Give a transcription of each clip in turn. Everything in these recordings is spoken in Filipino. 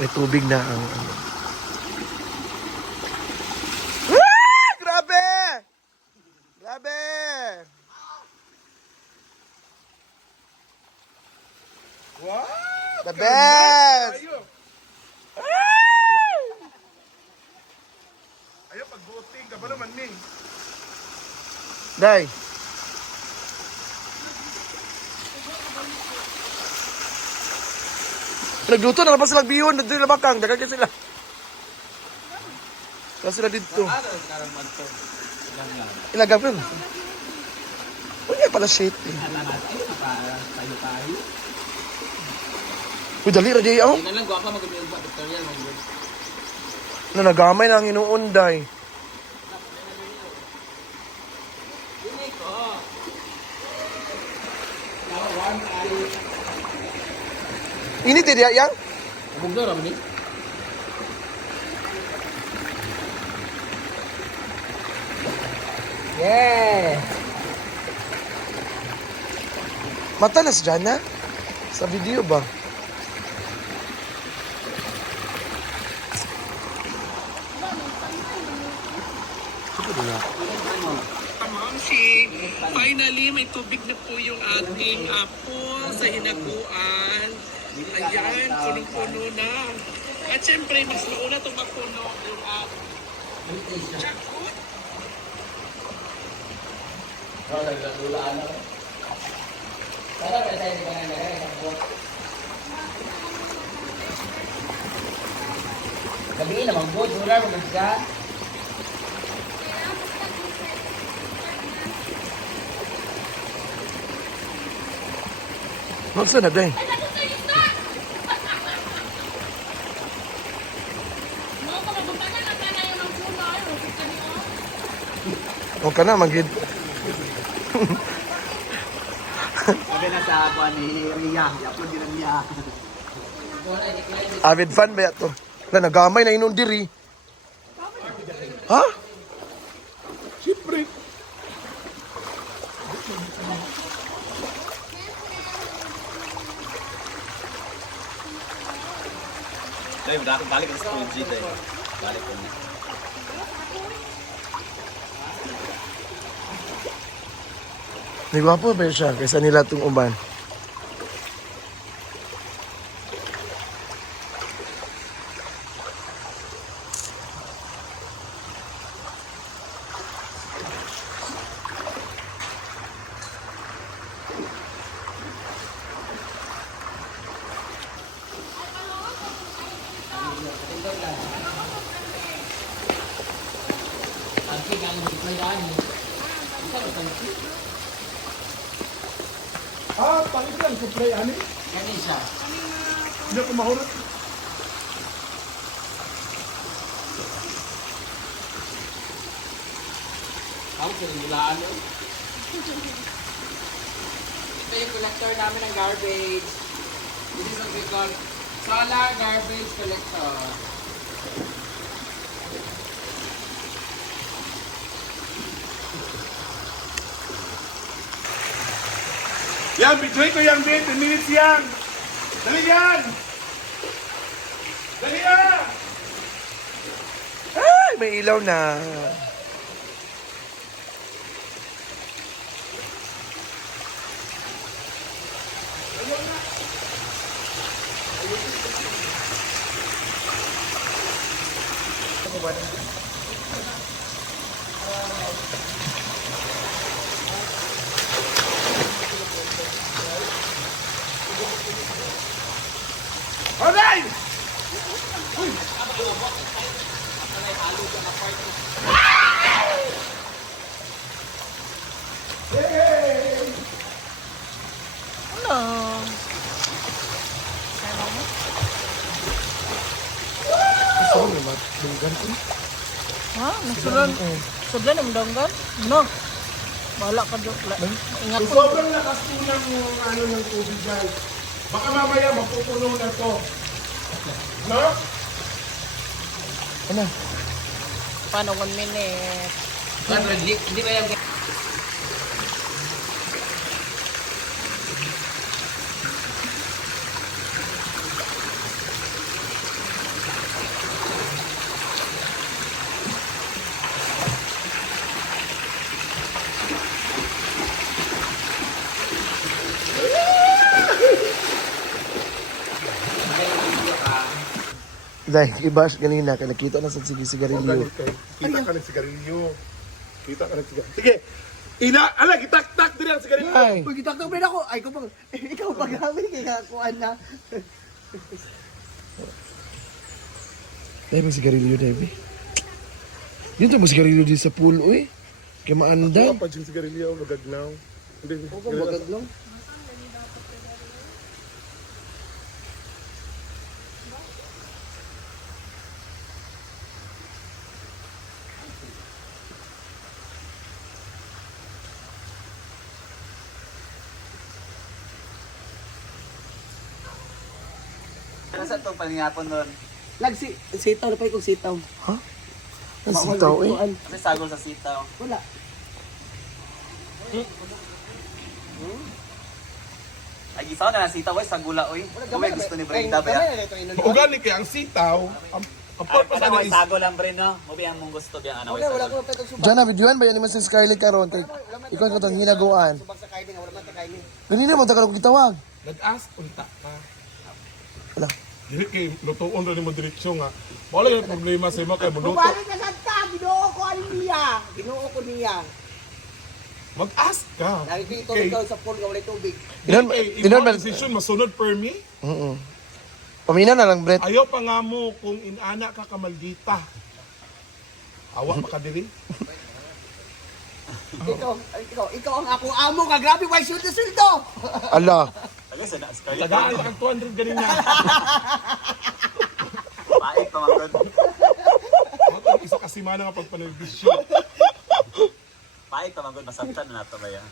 May tubig na ang ano. Ah! Grabe! Grabe! Wow! The best! Ayaw, pag-voting ka ba naman ni? Day. Nagluto na naman silang bihon. Nandun na bakang. Dagan ka sila. Kaya sila dito. Ilagam yun. Uy, pala shit eh. Uy, dali na di ako. Hindi na lang gawa ka mag-umiugba, tutorial, Na nagamay na ang inuunday. Ini tidak yang? Bugdo raman ni? Yeah. Mata na si Jana? Sa video ba? Mamsi, finally may tubig na po yung ating pool sa hinaguan. Ayan, punong-puno na. At syempre, mas mauna itong mapuno yung jakut. Gabi na mag-good, wala mo magsa. Magsa na day. O ka na, magid. Sabi na sa ako ni Ria, yapon din niya. Avid fan ba ito? Na nagamay na inon diri. Ha? Siyempre. Dahil balik ang school G dahil. Balik ko na. Nagwapo ba siya kaysa nila itong uban? Ah, palit lang. Supply, ani? Yan siya. Hindi ako mahurot. Ako sinilaan yun. Ito yung collector namin ng garbage. This is what we call solar garbage collector. Yan, bitray ko yan, Ben. 10 minutes yan. Dali yan! Dali yan! Ay, may ilaw na. Alright! Gusto mo naman, dunggan ko. Ha? Nasulan? Sulan ang danggan? No. Wala ka doon. Ingat So, po. sobrang lakas po ng ano ng tubig guys. Baka mamaya mapupuno na to. No? Ano? Paano 1 minute? Hindi ba yung Dahil ibash ganina, kaya nakita na sa sigarilyo. Kita ka ng sigarilyo. Kita ka ng sigarilyo. Sige. Ala, gitak-tak din ang sigarilyo. Ay, Pag itakto rin ako, ay ko pang, ikaw pag-amin, kaya kuhaan na. dahil may sigarilyo, Debbie. Yun to mo sigarilyo din sa pool, uy. Kaya maanda. Kapag yung sigarilyo, magagnaw. Hindi, Ako bagag lang. Saan itong paningapon nun? Sitaw na pa ikong sitaw. Ang sitaw, eh. Kuhaan. Kasi sagol sa sitaw. Wala. Ay, gisaw na ng sitaw, oy, sa gula, oy. Uwe, gusto ni Brenda, ba? Organic kaya ang sitaw. Ang purpose Ano, na is sago lang, Brenda, no? Mabi ang mong gusto, biyan, ano, Wala sagol. ko petong subak. Diyan na, videoan ba yan naman sa Scarlett karon kay ikaw ka itong hinaguan. Subak sa kainin, wala man ta kainin. Ganina mo, tagalog kitawag. nag-ask, punta ka. Wala. Dili kay lutuon rin mo diretsyo nga. Wala yung problema sa imo kay muluto. Bumalik ka sa ta, ginoo ko ano niya. Ginoo ko niya. Mag-ask ka. Nakikita Okay. ikaw sa pool nga wala tubig. Ilan Imo ba? decision masunod per me. Pamina na lang, Brett. Ayaw pa nga mo kung inana ka kamaldita. Awa pa ka diri. Ikaw ang akong amo ka. Grabe, why suldo? Ala. Tagal sa na-Scarlett. Tagaan ka 200 ganina. Paik, pamangkod. Matong isa ka semana nga pagpanerbisyo. Paik, pamangkod, masabtan na nato ba yan?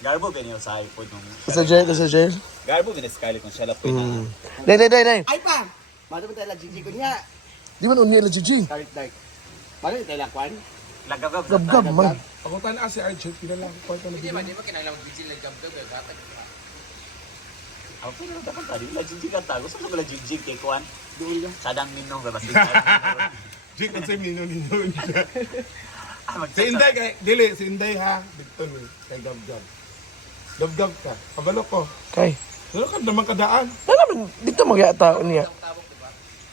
Garbo, ganyan sa iPod nung... Sa jail, sa jail. Garbo, Scarlett kung siya lapoy na. Day. Ay pa! Bato mo tayo lang gigi ko niya. Di man unya la Gigi. Scarlet Dark. Bato mo tayo lang kwan. Lagagab. Gab man. Ako tan si RJ kilala ko pa na. Ako pero dapat tadi la jinjing kan tago. Gusto ko la jinjing kay Kwan. Doon lang. Sadang minong ba basta. Jig kan say nino. Ah, Si Inday kay dili si Inday ha. Dito ni kay Gab. Gab ka. Kabalo ko. Kay. Ano ka naman kadaan? Naman dito magyata niya.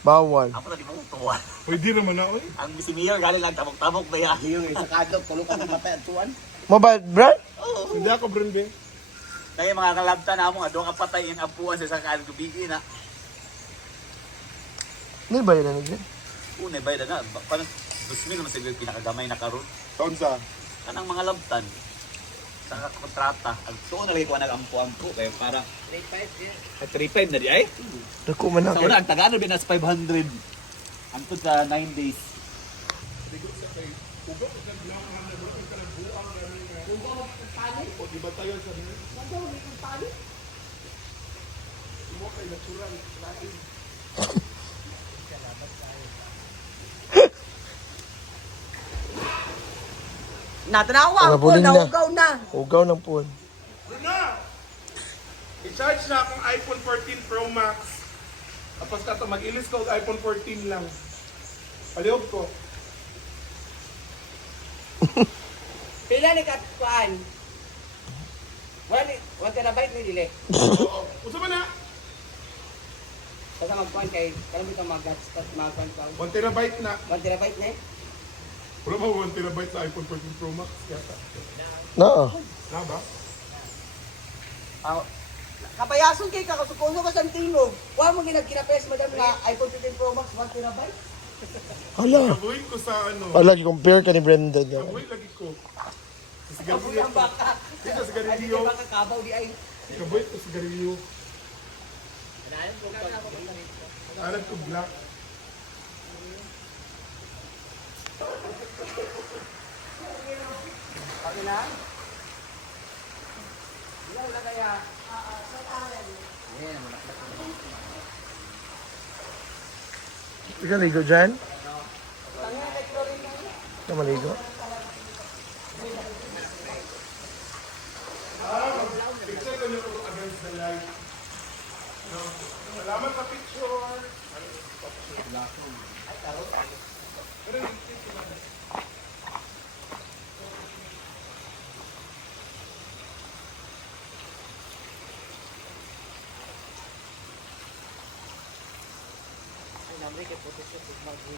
Bawal. Ako na di mo tuwa. Pwede naman na oy. Ang si Mayor galing lang tabok-tabok ba ya? Yung sa kadlok, tulog ka ng matay at tuwan. Mobile, Brad? Hindi ako Brende. Kaya mga kalabtan na mo nga doon ka patay yung apuan sa sakal gubigi na. Ni ba yan na dyan? Una bayad na. Parang 2,000 naman siguro pinakagamay na karon. Taon sa Kanang mga labtan sa kontrata. Ang tuon na lagi ko nag-ampo-ampo kaya parang 3.5 na di ay. Dako man na. Sa una, ang Tagano binas 500. Antod sa 9 days. Natanawa, Mga buling na. naugaw na. Ugaw ng pool. na! I-charge na akong iPhone 14 Pro Max. Tapos ka to, mag-ilis ko iPhone 14 lang. Palihog ko. Pila ni Katkuan? 1 terabyte ni dili. Oo. Usa man na? Basta magkuan kay, kalam ito mag-gastat, magkuan pa. 1 terabyte na. 1 terabyte na eh. Wala ba 1 terabyte na iPhone 14 Pro Max? Yata. Oo. Na ba? Kapayason kay kakasukuno ka sa tingog. Wa mo ginagkinapes madam nga iPhone 15 Pro Max 1 terabyte. Hala. Kabuhin ko sa ano. Hala, compare ka ni Brenda. Kabuhin lagi ko. Sa Kabuhi sigarilyo. ang baka. Dito sa Ay, di sigarilyo. ba kakabaw di ay. Kabuhin ko sa sigarilyo. Alam ko black. Okay na? Wala kaya. Ikaw ligo dyan? Ikaw maligo? Picture ko niyo kung against the light. No. Salamat sa picture. namre kay photoshoot ug mag